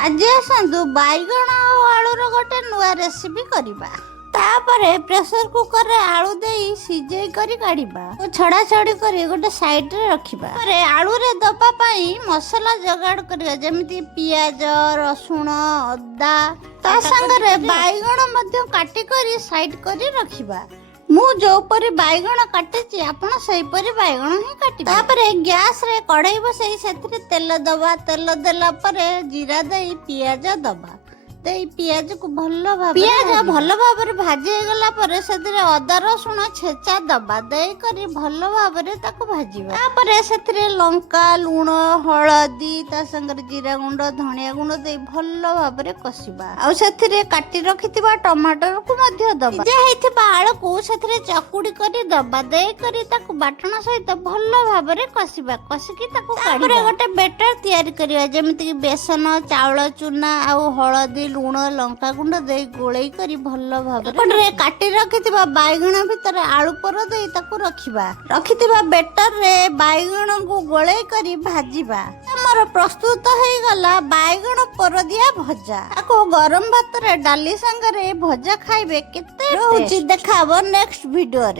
आज आसतु बैगण और आलूर गोटे नुआ रेसिपी करवा। तापरे प्रेशर कुकर रे आलू देई सिझेई करी काढिबा ओ छड़ा छड़ी करी गोटे साइड रे रखिबा। तारे आलू रे दबा पई मसाला जगाड़ करिया जेमिति पियाज रसुण अदा ता संगरे बैगण मध्य काटी करी साइड करी रखिबा। मु जो परी बैगण काटिची आपण सही परी बैगण ही काटी। तापरे गैस रे कढ़ाई बसई सेथिरे तेल दबा। तेल देला परे जीरा देई पियाज दबा। देई पियाज को भल भाबरे भाजी गला परे सेथिरे अदा रसुण छेचा दबा। देई करी भल भाबरे ताको भाजीबा। तापरे सेथिरे लंका लूण हळदी ता संगे जीरा गुंड धनिया गुंड देई भल भाबरे कसिबा। आ सेथिरे काटी रखितिबा टमाटर को मध्य दबा। जे हेतिबा आळू को सेथिरे चकुडी करी दबा। देई करी ताको बाटण सहित भल भाबरे कसिबा। कसिकी ताको काढिबा। तापरे गोटे बेटर तयारी करिया जेमिति कि बेसन चावल चूना आ हळदी लूण लंका गुंड दे गोळेई करी भल भाबरे काटी रखिथिबा बैगण भितर आलू पर दे ताको रखिथिबा बेटर रे बैगण को गोळेई करी भाजीबा। हमर प्रस्तुत हो गला बैगण पर दिया भजा। ताको गरम भात रे डाली संगे रे भजा खाइबे केते होची देखाबो नेक्स्ट वीडियो रे।